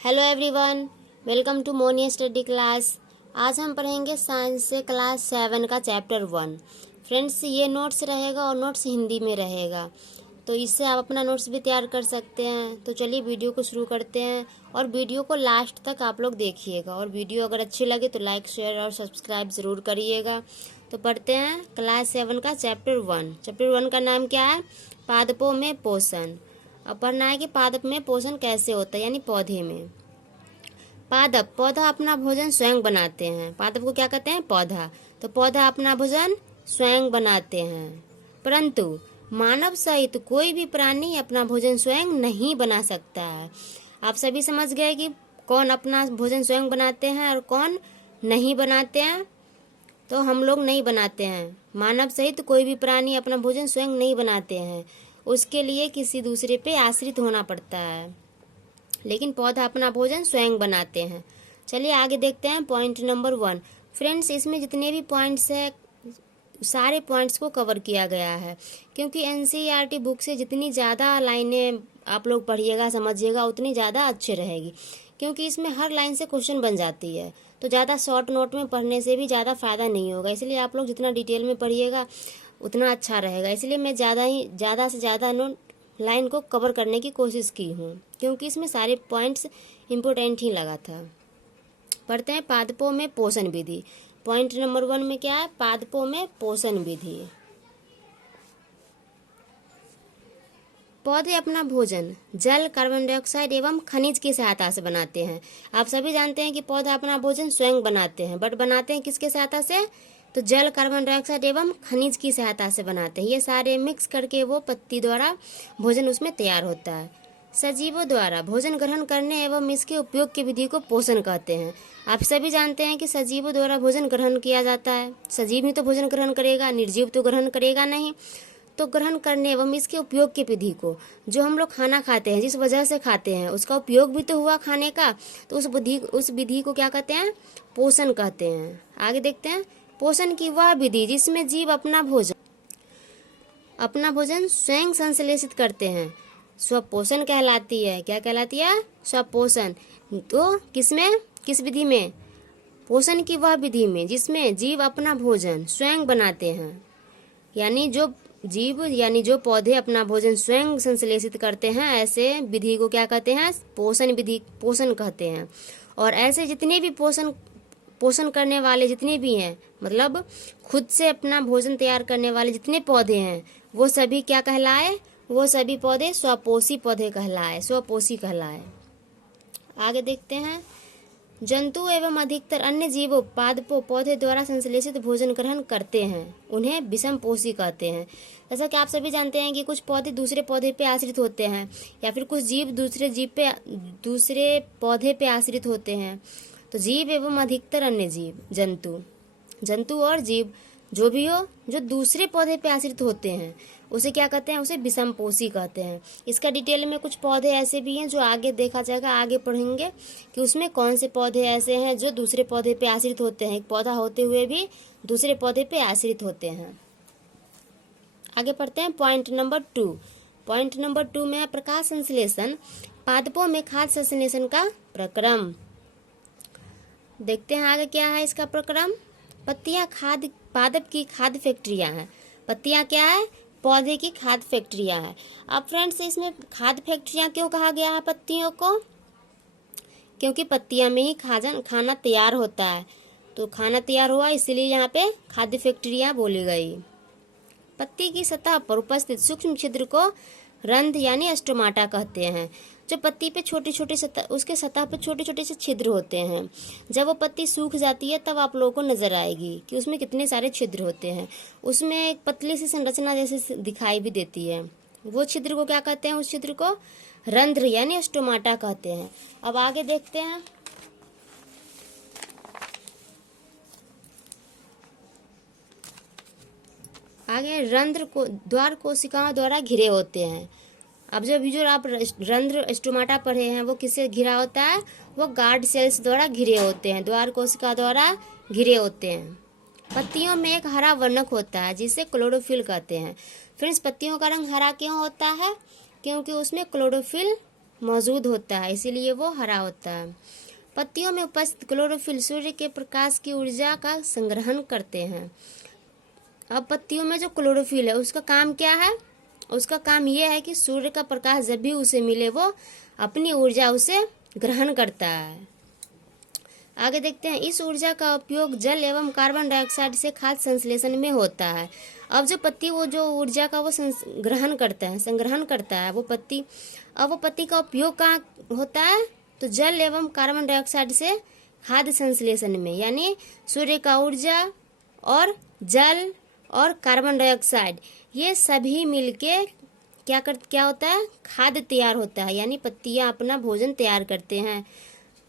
Hello everyone, welcome to मोनिया study class. आज हम पढ़ेंगे साइंस से क्लास 7 का चैप्टर 1। फ्रेंड्स, ये नोट्स रहेगा और नोट्स हिंदी में रहेगा, तो इससे आप अपना नोट्स भी तैयार कर सकते हैं। तो चलिए वीडियो को शुरू करते हैं और वीडियो को लास्ट तक आप लोग देखिएगा, और वीडियो अगर अच्छी लगे तो लाइक, शेयर और सब्सक्राइब ज़रूर करिएगा। तो पढ़ते हैं क्लास 7 का चैप्टर 1। चैप्टर 1 का नाम क्या है? पादपों में पोषण। अब पढ़ना है कि पादप में पोषण कैसे होता है, यानी पौधे में। पौधा अपना भोजन स्वयं बनाते हैं। पादप को क्या कहते हैं? पौधा। तो पौधा अपना भोजन स्वयं बनाते हैं, परंतु मानव सहित कोई भी प्राणी अपना भोजन स्वयं नहीं बना सकता है। आप सभी समझ गए कि कौन अपना भोजन स्वयं बनाते हैं और कौन नहीं बनाते हैं। तो हम लोग नहीं बनाते हैं। मानव सहित कोई भी प्राणी अपना भोजन स्वयं नहीं बनाते हैं, उसके लिए किसी दूसरे पे आश्रित होना पड़ता है। लेकिन पौधा अपना भोजन स्वयं बनाते हैं। चलिए आगे देखते हैं पॉइंट नंबर 1। फ्रेंड्स, इसमें जितने भी पॉइंट्स हैं सारे पॉइंट्स को कवर किया गया है, क्योंकि एनसीईआरटी बुक से जितनी ज़्यादा लाइनें आप लोग पढ़िएगा, समझिएगा, उतनी ज़्यादा अच्छी रहेगी, क्योंकि इसमें हर लाइन से क्वेश्चन बन जाती है। तो ज़्यादा शॉर्ट नोट में पढ़ने से भी ज़्यादा फ़ायदा नहीं होगा, इसलिए आप लोग जितना डिटेल में पढ़िएगा उतना अच्छा रहेगा। इसलिए मैं ज़्यादा से ज़्यादा नोट लाइन को कवर करने की कोशिश की हूँ, क्योंकि इसमें सारे पॉइंट्स इम्पोर्टेंट ही लगा था। पढ़ते हैं पादपों में पोषण विधि। पॉइंट नंबर 1 में क्या है? पादपों में पोषण विधि। पौधे अपना भोजन जल, कार्बन डाइऑक्साइड एवं खनिज की सहायता से बनाते हैं। आप सभी जानते हैं कि पौधा अपना भोजन स्वयं बनाते हैं, बट बनाते हैं किसके सहायता से? तो जल, कार्बन डाइऑक्साइड एवं खनिज की सहायता से बनाते हैं। ये सारे मिक्स करके वो पत्ती द्वारा भोजन उसमें तैयार होता है। सजीवों द्वारा भोजन ग्रहण करने एवं इसके उपयोग की विधि को पोषण कहते हैं। आप सभी जानते हैं कि सजीवों द्वारा भोजन ग्रहण किया जाता है। सजीव ही तो भोजन ग्रहण करेगा, निर्जीव तो ग्रहण करेगा नहीं। तो ग्रहण करने एवं इसके उपयोग की विधि को, जो हम लोग खाना खाते हैं, जिस वजह से खाते हैं, उसका उपयोग भी तो हुआ खाने का, तो उस विधि को क्या कहते हैं? पोषण कहते हैं। आगे देखते हैं। पोषण की वह विधि जिसमें जीव अपना भोजन स्वयं संश्लेषित करते हैं, स्वपोषण कहलाती है। क्या कहलाती है? स्वपोषण। तो किस विधि में? पोषण की वह विधि में जिसमें जीव अपना भोजन स्वयं बनाते हैं, यानी जो पौधे अपना भोजन स्वयं संश्लेषित करते हैं, ऐसे विधि को क्या कहते हैं? पोषण विधि, पोषण कहते हैं। और ऐसे जितने भी पोषण करने वाले जितने भी हैं, मतलब खुद से अपना भोजन तैयार करने वाले जितने पौधे हैं, वो सभी क्या कहलाए? वो सभी पौधे स्वपोषी पौधे कहलाए, स्वपोषी कहलाए। आगे देखते हैं। जंतु एवं अधिकतर अन्य जीवों पादपों पौधे द्वारा संश्लेषित भोजन ग्रहण करते हैं, उन्हें विषमपोषी कहते हैं। जैसा कि आप सभी जानते हैं कि कुछ पौधे दूसरे पौधे पे आश्रित होते हैं, या फिर कुछ जीव दूसरे पौधे पे आश्रित होते हैं। तो जीव एवं अधिकतर अन्य जीव, जंतु और जीव जो भी हो, जो दूसरे पौधे पे आश्रित होते हैं, उसे क्या कहते हैं? उसे विषमपोषी कहते हैं। इसका डिटेल में कुछ पौधे ऐसे भी हैं जो आगे देखा जाएगा, आगे पढ़ेंगे कि उसमें कौन से पौधे ऐसे हैं जो दूसरे पौधे पे आश्रित होते हैं, एक पौधा होते हुए भी दूसरे पौधे पे आश्रित होते हैं। आगे पढ़ते हैं पॉइंट नंबर 2। पॉइंट नंबर 2 में है प्रकाश संश्लेषण, पादपों में खाद्य संश्लेषण का प्रक्रम। देखते हैं आगे क्या है इसका प्रक्रम। पत्तियां पादप की खाद्य फैक्ट्रियां हैं। पत्तियां क्या है? पौधे की खाद्य फैक्ट्रियां हैं। अब फ्रेंड्स, इसमें खाद्य फैक्ट्रियां क्यों कहा गया है पत्तियों को? क्योंकि पत्तियां में ही खाना तैयार होता है। तो खाना तैयार हुआ, इसलिए यहाँ पे खाद्य फैक्ट्रियां बोली गई। पत्ती की सतह पर उपस्थित सूक्ष्म छिद्र को रंध्र यानी स्टोमाटा कहते हैं। जो पत्ती पे उसके सतह पे छोटे छोटे से छिद्र होते हैं। जब वो पत्ती सूख जाती है तब आप लोगों को नजर आएगी कि उसमें कितने सारे छिद्र होते हैं। उसमें एक पतली सी संरचना जैसे दिखाई भी देती है। वो छिद्र को क्या कहते हैं? उस छिद्र को रंध्र यानी स्टोमाटा कहते हैं। अब आगे देखते हैं। आगे रंध्र को द्वार कोशिकाओं द्वारा घिरे होते हैं। अब जो आप रंध्र स्टोमाटा पढ़े हैं, वो किससे घिरा होता है? वो गार्ड सेल्स द्वारा घिरे होते हैं, द्वार कोशिका द्वारा घिरे होते हैं। पत्तियों में एक हरा वर्णक होता है जिसे क्लोरोफिल कहते हैं। फ्रेंड्स, पत्तियों का रंग हरा क्यों होता है? क्योंकि उसमें क्लोरोफिल मौजूद होता है, इसीलिए वो हरा होता है। पत्तियों में उपस्थित क्लोरोफिल सूर्य के प्रकाश की ऊर्जा का संग्रहण करते हैं। अब पत्तियों में जो क्लोरोफिल है उसका काम क्या है? उसका काम यह है कि सूर्य का प्रकाश जब भी उसे मिले वो अपनी ऊर्जा उसे ग्रहण करता है। आगे देखते हैं, इस ऊर्जा का उपयोग जल एवं कार्बन डाइऑक्साइड से खाद्य संश्लेषण में होता है। अब जो पत्ती वो जो ऊर्जा का वो ग्रहण करता है, संग्रहण करता है वो पत्ती, अब वो पत्ती का उपयोग कहाँ होता है? तो जल एवं कार्बन डाइऑक्साइड से खाद्य संश्लेषण में, यानी सूर्य का ऊर्जा और जल और कार्बन डाइऑक्साइड ये सभी मिलके क्या होता है? खाद्य तैयार होता है, यानी पत्तियां अपना भोजन तैयार करते हैं।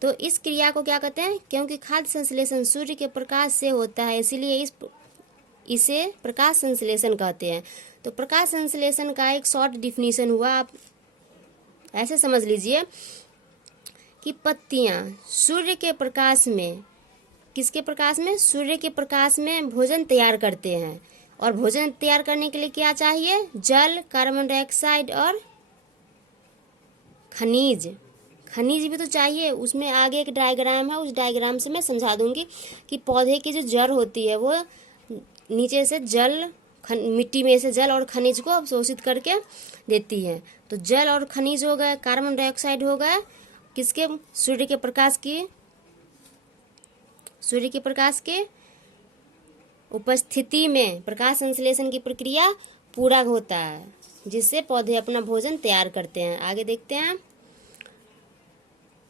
तो इस क्रिया को क्या कहते हैं? क्योंकि खाद्य संश्लेषण सूर्य के प्रकाश से होता है, इसीलिए इसे प्रकाश संश्लेषण कहते हैं। तो प्रकाश संश्लेषण का एक शॉर्ट डिफिनीशन हुआ, आप ऐसे समझ लीजिए कि पत्तियां सूर्य के प्रकाश में, किसके प्रकाश में? सूर्य के प्रकाश में भोजन तैयार करते हैं। और भोजन तैयार करने के लिए क्या चाहिए? जल, कार्बन डाइऑक्साइड और खनिज भी तो चाहिए। उसमें आगे एक डायग्राम है, उस डायग्राम से मैं समझा दूंगी कि पौधे की जो जड़ होती है वो नीचे से जल, मिट्टी में से जल और खनिज को अवशोषित करके देती है। तो जल और खनिज हो गए, कार्बन डाइऑक्साइड हो गए, किसके? सूर्य के प्रकाश के उपस्थिति में प्रकाश संश्लेषण की प्रक्रिया पूरा होता है, जिससे पौधे अपना भोजन तैयार करते हैं। आगे देखते हैं,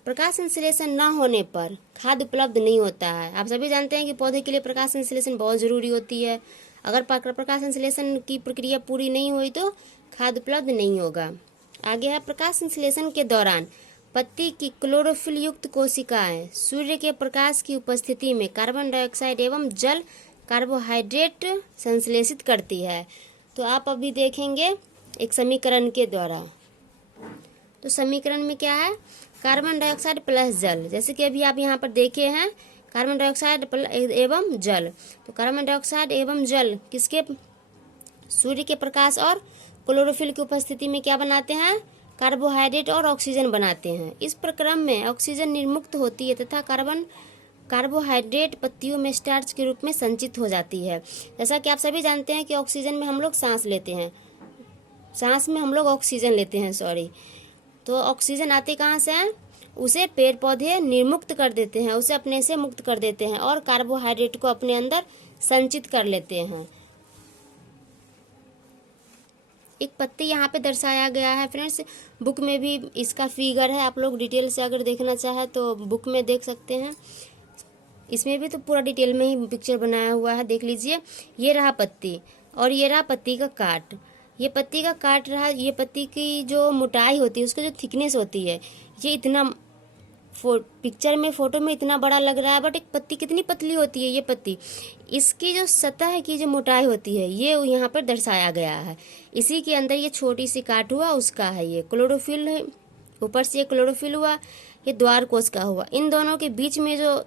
प्रकाश संश्लेषण न होने पर खाद्य उपलब्ध नहीं होता है। आप सभी जानते हैं कि पौधे के लिए प्रकाश संश्लेषण बहुत जरूरी होती है। अगर प्रकाश संश्लेषण की प्रक्रिया पूरी नहीं हुई तो खाद्य उपलब्ध नहीं होगा। आगे है, प्रकाश संश्लेषण के दौरान पत्ती की क्लोरोफिल युक्त कोशिकाएं सूर्य के प्रकाश की उपस्थिति में कार्बन डाइऑक्साइड एवं जल कार्बोहाइड्रेट संश्लेषित करती है। तो आप अभी देखेंगे एक समीकरण के द्वारा। तो समीकरण में क्या है? कार्बन डाइऑक्साइड प्लस जल, जैसे कि अभी आप यहाँ पर देखे हैं कार्बन डाइऑक्साइड एवं जल। तो कार्बन डाइऑक्साइड एवं जल किसके? सूर्य के प्रकाश और क्लोरोफिल की उपस्थिति में क्या बनाते हैं? कार्बोहाइड्रेट और ऑक्सीजन बनाते हैं। इस प्रक्रम में ऑक्सीजन निर्मुक्त होती है तथा कार्बोहाइड्रेट पत्तियों में स्टार्च के रूप में संचित हो जाती है। जैसा कि आप सभी जानते हैं कि ऑक्सीजन में हम लोग सांस में हम लोग ऑक्सीजन लेते हैं। तो ऑक्सीजन आते कहाँ से है? उसे पेड़ पौधे निर्मुक्त कर देते हैं, उसे अपने से मुक्त कर देते हैं और कार्बोहाइड्रेट को अपने अंदर संचित कर लेते हैं। एक पत्ती यहाँ पे दर्शाया गया है फ्रेंड्स, बुक में भी इसका फिगर है, आप लोग डिटेल से अगर देखना चाहे तो बुक में देख सकते हैं। इसमें भी तो पूरा डिटेल में ही पिक्चर बनाया हुआ है, देख लीजिए। ये रहा पत्ती और ये रहा पत्ती का काट। ये पत्ती का काट रहा, ये पत्ती की जो मोटाई होती है, उसका जो थिकनेस होती है, ये इतना पिक्चर में फोटो में इतना बड़ा लग रहा है, बट एक पत्ती कितनी पतली होती है ये पत्ती। इसकी जो सतह की जो मोटाई होती है ये यहाँ पर दर्शाया गया है। इसी के अंदर ये छोटी सी काट हुआ उसका है, ये क्लोरोफिल है, ऊपर से ये क्लोरोफिल हुआ, ये द्वार कोश का हुआ। इन दोनों के बीच में जो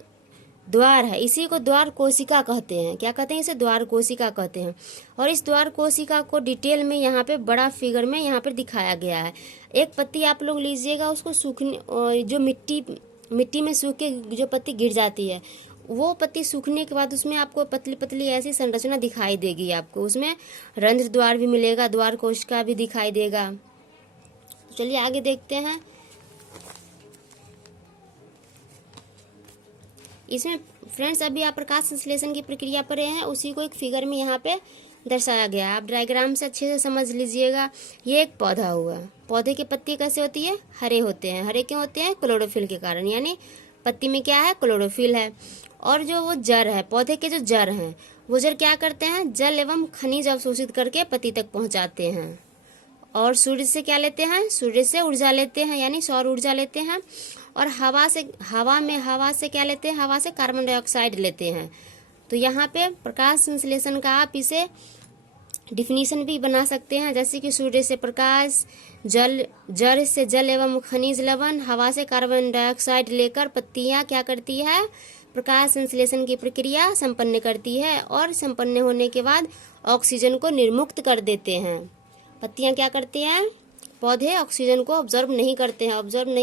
द्वार है इसी को द्वार कोशिका कहते हैं। क्या कहते हैं? इसे द्वार कोशिका कहते हैं। और इस द्वार कोशिका को डिटेल में यहाँ पे बड़ा फिगर में यहाँ पर दिखाया गया है। एक पत्ती आप लोग लीजिएगा, उसको सूखने, जो मिट्टी में सूख के जो पत्ती गिर जाती है, वो पत्ती सूखने के बाद उसमें आपको पतली पतली ऐसी संरचना दिखाई देगी। आपको उसमें रंध्र द्वार भी मिलेगा, द्वार कोशिका भी दिखाई देगा। चलिए आगे देखते हैं। इसमें फ्रेंड्स अभी आप प्रकाश संश्लेषण की प्रक्रिया पर हैं, उसी को एक फिगर में यहाँ पे दर्शाया गया है। आप डायग्राम से अच्छे से समझ लीजिएगा। ये एक पौधा हुआ, पौधे की पत्ती कैसे होती है? हरे होते हैं। हरे क्यों होते हैं? क्लोरोफिल के कारण, यानी पत्ती में क्या है? क्लोरोफिल है। और जो वो जड़ है, पौधे के जो जड़ हैं, वो जड़ क्या करते हैं? जल एवं खनिज अवशोषित करके पत्ती तक पहुँचाते हैं। और सूर्य से क्या लेते हैं? सूर्य से ऊर्जा लेते हैं, यानी सौर ऊर्जा लेते हैं। और हवा से क्या लेते हैं? हवा से कार्बन डाइऑक्साइड लेते हैं। तो यहाँ पे प्रकाश संश्लेषण का आप इसे डिफिनीशन भी बना सकते हैं, जैसे कि सूर्य से प्रकाश, जड़ से जल एवं खनिज लवण, हवा से कार्बन डाइऑक्साइड लेकर पत्तियाँ क्या करती है? प्रकाश संश्लेषण की प्रक्रिया संपन्न करती है और संपन्न होने के बाद ऑक्सीजन को निर्मुक्त कर देते हैं। पत्तियाँ क्या करती हैं? पौधे ऑक्सीजन को ऑब्जर्व नहीं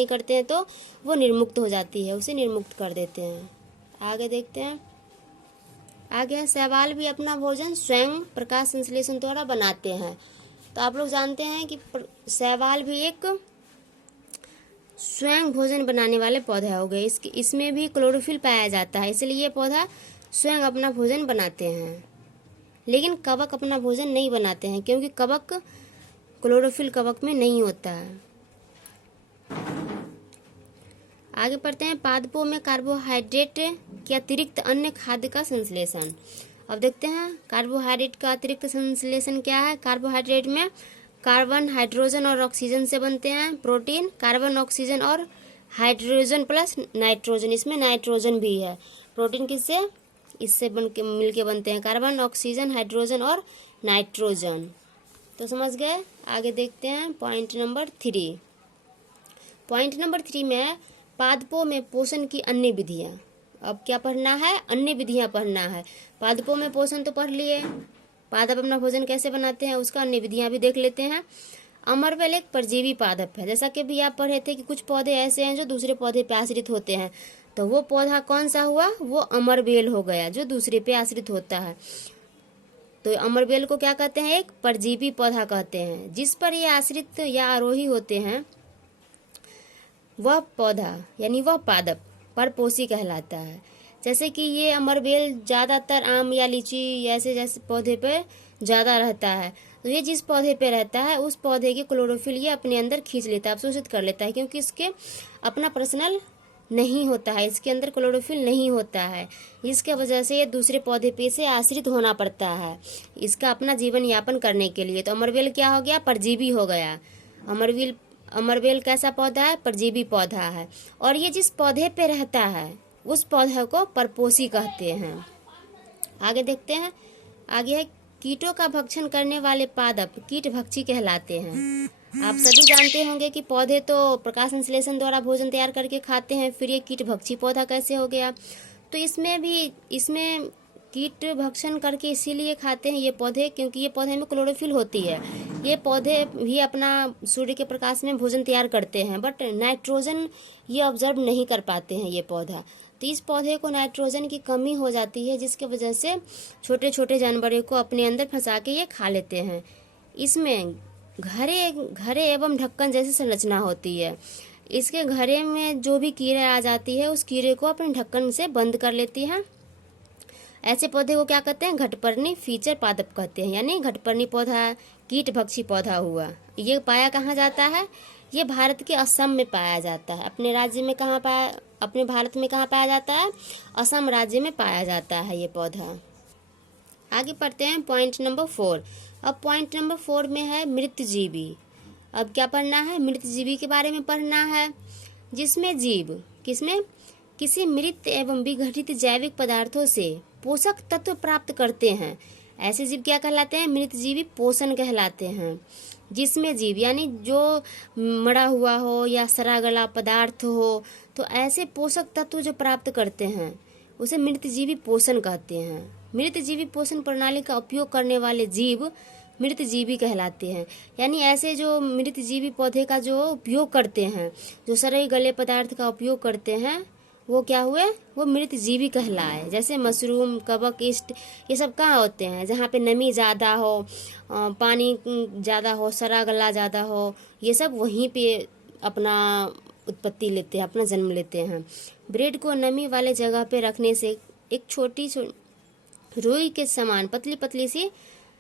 करते हैं तो वो निर्मुक्त हो जाती है, उसे निर्मुक्त कर देते हैं। आगे देखते हैं। आगे शैवाल भी अपना भोजन स्वयं प्रकाश संश्लेषण द्वारा बनाते हैं। तो आप लोग जानते हैं कि शैवाल भी एक स्वयं भोजन बनाने वाले पौधे हो गए। इसमें भी क्लोरोफिल पाया जाता है, इसलिए ये पौधा स्वयं अपना भोजन बनाते हैं। लेकिन कवक अपना भोजन नहीं बनाते हैं, क्योंकि कवक क्लोरोफिल कवक में नहीं होता है। आगे पढ़ते हैं। पादपों में कार्बोहाइड्रेट के अतिरिक्त अन्य खाद्य का संश्लेषण। अब देखते हैं कार्बोहाइड्रेट का अतिरिक्त संश्लेषण क्या है। कार्बोहाइड्रेट में कार्बन, हाइड्रोजन और ऑक्सीजन से बनते हैं। प्रोटीन कार्बन, ऑक्सीजन और हाइड्रोजन प्लस नाइट्रोजन, इसमें नाइट्रोजन भी है। प्रोटीन किससे, इससे मिलके बनते हैं कार्बन, ऑक्सीजन, हाइड्रोजन और नाइट्रोजन। तो समझ गए। आगे देखते हैं पॉइंट नंबर 3। पॉइंट नंबर 3 में है पादपों में पोषण की अन्य विधियां। अब क्या पढ़ना है, अन्य विधियां पढ़ना है। पादपों में पोषण तो पढ़ लिए, पादप अपना भोजन कैसे बनाते हैं उसका अन्य विधियां भी देख लेते हैं। अमरवेल एक परजीवी पादप है। जैसा कि भी आप पढ़े थे कि कुछ पौधे ऐसे हैं जो दूसरे पौधे पे आश्रित होते हैं, तो वो पौधा कौन सा हुआ, वो अमरवेल हो गया जो दूसरे पे आश्रित होता है। तो अमरवेल को क्या कहते हैं, एक परजीवी पौधा कहते हैं। जिस पर ये आश्रित या आरोही होते हैं वह पौधा यानी वह पादप परपोषी कहलाता है। जैसे कि ये अमरवेल ज़्यादातर आम या लीची ऐसे जैसे पौधे पे ज़्यादा रहता है, तो ये जिस पौधे पे रहता है उस पौधे की क्लोरोफिल ये अपने अंदर खींच लेता है, अवशोषित कर लेता है, क्योंकि इसके अपना पर्सनल नहीं होता है, इसके अंदर क्लोरोफिल नहीं होता है। इसके वजह से ये दूसरे पौधे पे से आश्रित होना पड़ता है इसका अपना जीवन यापन करने के लिए। तो अमरवेल क्या हो गया, परजीवी हो गया। अमरवेल कैसा पौधा है, परजीवी पौधा है। और ये जिस पौधे पे रहता है उस पौधे को परपोषी कहते हैं। आगे देखते हैं। आगे है कीटों का भक्षण करने वाले पादप कीटभक्षी कहलाते हैं। आप सभी जानते होंगे कि पौधे तो प्रकाश संश्लेषण द्वारा भोजन तैयार करके खाते हैं, फिर ये कीटभक्षी पौधा कैसे हो गया। तो इसमें कीट भक्षण करके इसीलिए खाते हैं ये पौधे, क्योंकि ये पौधे में क्लोरोफिल होती है। ये पौधे भी अपना सूर्य के प्रकाश में भोजन तैयार करते हैं, बट नाइट्रोजन ये ऑब्जर्व नहीं कर पाते हैं ये पौधा। तो इस पौधे को नाइट्रोजन की कमी हो जाती है, जिसके वजह से छोटे छोटे जानवरों को अपने अंदर फंसा के ये खा लेते हैं। इसमें घरे एवं ढक्कन जैसी संरचना होती है। इसके घरे में जो भी कीड़ा आ जाती है उस कीड़े को अपने ढक्कन से बंद कर लेती है। ऐसे पौधे को क्या कहते हैं, घटपर्णी फीचर पादप कहते हैं। यानी घटपर्णी पौधा कीटभक्षी पौधा हुआ। ये पाया कहाँ जाता है, ये भारत के असम में पाया जाता है। अपने भारत में कहाँ पाया जाता है, असम राज्य में पाया जाता है ये पौधा। आगे पढ़ते हैं पॉइंट नंबर 4। अब पॉइंट नंबर 4 में है मृतजीवी। अब क्या पढ़ना है, मृतजीवी के बारे में पढ़ना है, जिसमें जीव किसी मृत एवं विघटित जैविक पदार्थों से पोषक तत्व प्राप्त करते हैं। ऐसे जीव क्या कहलाते हैं, मृतजीवी पोषण कहलाते हैं। जिसमें जीव यानी जो मरा हुआ हो या सड़ा गला पदार्थ हो, तो ऐसे पोषक तत्व जो प्राप्त करते हैं उसे मृतजीवी पोषण कहते हैं। मृतजीवी पोषण प्रणाली का उपयोग करने वाले जीव मृतजीवी कहलाते हैं। यानी ऐसे जो मृतजीवी पौधे का जो उपयोग करते हैं, जो सड़े गले पदार्थ का उपयोग करते हैं, वो क्या हुए, वो मृतजीवी कहलाए। जैसे मशरूम, कवक, ईस्ट, ये सब कहाँ होते हैं, जहाँ पे नमी ज़्यादा हो, पानी ज़्यादा हो, सड़ा गला ज़्यादा हो, ये सब वहीं पे अपना उत्पत्ति लेते हैं, अपना जन्म लेते हैं। ब्रेड को नमी वाले जगह पे रखने से एक छोटी रुई के समान पतली पतली सी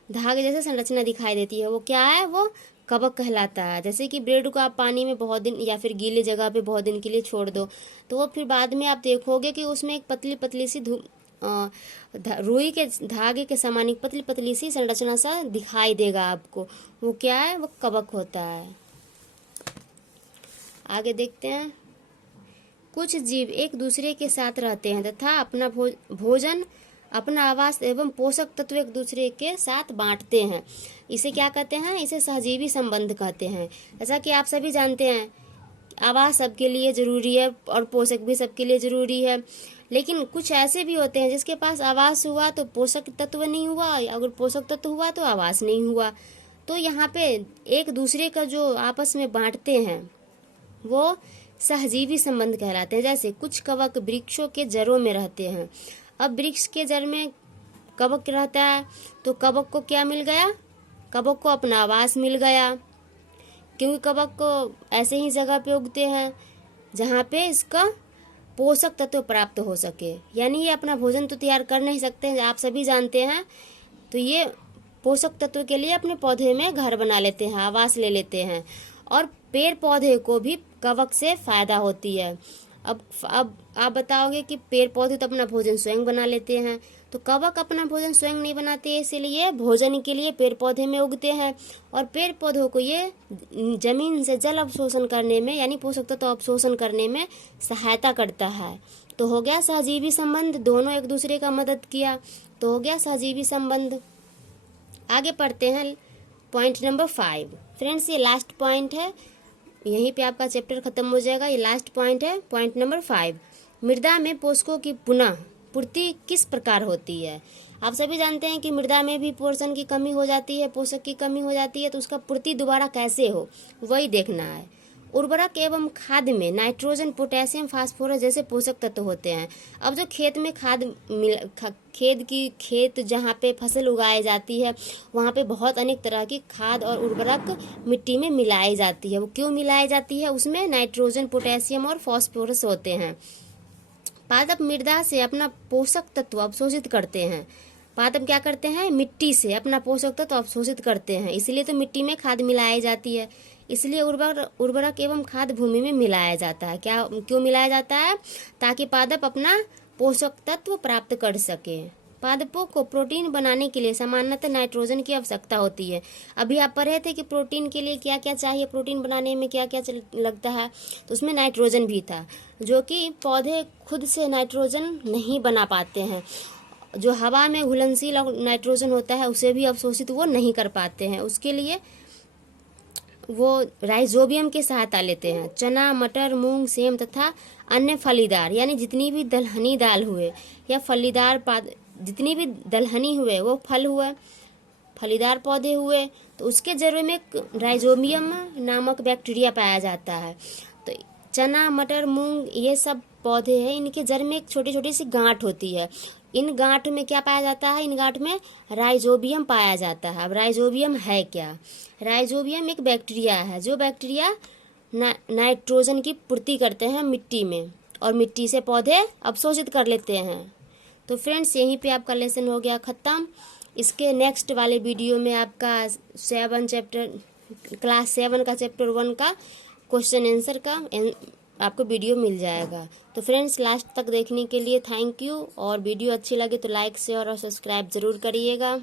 धागे जैसे संरचना दिखाई देती है। वो क्या है, वो कवक कहलाता है। जैसे कि ब्रेड को आप पानी में बहुत दिन या फिर गीले जगह पे बहुत दिन के लिए छोड़ दो, तो वो फिर बाद में आप देखोगे कि उसमें एक पतली पतली सी रुई के धागे के समान एक पतली पतली सी संरचना सा दिखाई देगा आपको। वो क्या है, वो कवक होता है। आगे देखते हैं। कुछ जीव एक दूसरे के साथ रहते हैं तथा अपना भोजन, अपना आवास एवं पोषक तत्व एक दूसरे के साथ बांटते हैं। इसे क्या कहते हैं, इसे सहजीवी संबंध कहते हैं। जैसा कि आप सभी जानते हैं आवास सबके लिए जरूरी है और पोषक भी सबके लिए जरूरी है। लेकिन कुछ ऐसे भी होते हैं जिसके पास आवास हुआ तो पोषक तत्व नहीं हुआ, अगर पोषक तत्व हुआ तो आवास नहीं हुआ। तो यहाँ पे एक दूसरे का जो आपस में बांटते हैं वो सहजीवी संबंध कहलाते हैं। जैसे कुछ कवक वृक्षों के जड़ों में रहते हैं। अब वृक्ष के जड़ में कवक रहता है तो कवक को क्या मिल गया, कवक को अपना आवास मिल गया, क्योंकि कवक को ऐसे ही जगह पे उगते हैं जहाँ पे इसका पोषक तत्व प्राप्त हो सके। यानी ये अपना भोजन तो तैयार कर नहीं सकते हैं, आप सभी जानते हैं, तो ये पोषक तत्व के लिए अपने पौधे में घर बना लेते हैं, आवास ले लेते हैं। और पेड़ पौधे को भी कवक से फायदा होती है। अब आप बताओगे कि पेड़ पौधे तो अपना भोजन स्वयं बना लेते हैं, तो कवक अपना भोजन स्वयं नहीं बनाते, इसीलिए भोजन के लिए पेड़ पौधे में उगते हैं। और पेड़ पौधों को ये जमीन से जल अवशोषण करने में यानी पोषक तत्व अवशोषण करने में सहायता करता है। तो हो गया सहजीवी संबंध, दोनों एक दूसरे का मदद किया, तो हो गया सहजीवी संबंध। आगे पढ़ते हैं पॉइंट नंबर 5। फ्रेंड्स ये लास्ट पॉइंट है, यहीं पे आपका चैप्टर खत्म हो जाएगा। ये लास्ट पॉइंट है, पॉइंट नंबर 5। मृदा में पोषकों की पुनः पूर्ति किस प्रकार होती है। आप सभी जानते हैं कि मृदा में भी पोषण की कमी हो जाती है, पोषक की कमी हो जाती है, तो उसका पूर्ति दोबारा कैसे हो वही देखना है। उर्वरक एवं खाद में नाइट्रोजन, पोटेशियम, फास्फोरस जैसे पोषक तत्व होते हैं। अब जो खेत में खेत जहाँ पे फसल उगाई जाती है वहाँ पे बहुत अनेक तरह की खाद और उर्वरक मिट्टी में मिलाई जाती है। वो क्यों मिलाई जाती है, उसमें नाइट्रोजन, पोटेशियम और फास्फोरस होते हैं। पादप मृदा से अपना पोषक तत्व अवशोषित करते हैं। पादप क्या करते हैं, मिट्टी से अपना पोषक तत्व अवशोषित करते हैं, इसलिए तो मिट्टी में खाद मिलाई जाती है। इसलिए उर्वरक एवं खाद भूमि में मिलाया जाता है। क्या क्यों मिलाया जाता है, ताकि पादप अपना पोषक तत्व प्राप्त कर सके। पादपों को प्रोटीन बनाने के लिए सामान्यतः नाइट्रोजन की आवश्यकता होती है। अभी आप पढ़े थे कि प्रोटीन के लिए क्या क्या चाहिए, प्रोटीन बनाने में क्या क्या लगता है, तो उसमें नाइट्रोजन भी था, जो कि पौधे खुद से नाइट्रोजन नहीं बना पाते हैं। जो हवा में घुलनशील नाइट्रोजन होता है उसे भी अवशोषित वो नहीं कर पाते हैं, उसके लिए वो राइजोबियम की सहायता लेते हैं। चना, मटर, मूंग, सेम तथा अन्य फलीदार यानी जितनी भी दलहनी दाल हुए या फलीदार जितनी भी दलहनी हुए वो फल हुए, फलीदार पौधे हुए, तो उसके जड़ में राइजोबियम नामक बैक्टीरिया पाया जाता है। तो चना, मटर, मूंग ये सब पौधे हैं, इनके जड़ में एक छोटी छोटी सी गांठ होती है। इन गांठ में क्या पाया जाता है, इन गांठ में राइजोबियम पाया जाता है। अब राइजोबियम है क्या, राइजोबियम एक बैक्टीरिया है जो बैक्टीरिया नाइट्रोजन की पूर्ति करते हैं मिट्टी में, और मिट्टी से पौधे अवशोषित कर लेते हैं। तो फ्रेंड्स यहीं पे आपका लेसन हो गया ख़त्म। इसके नेक्स्ट वाले वीडियो में आपका क्लास 7 का चैप्टर 1 का क्वेश्चन आंसर का आपको वीडियो मिल जाएगा। तो फ्रेंड्स लास्ट तक देखने के लिए थैंक यू, और वीडियो अच्छी लगे तो लाइक, शेयर और सब्सक्राइब ज़रूर करिएगा।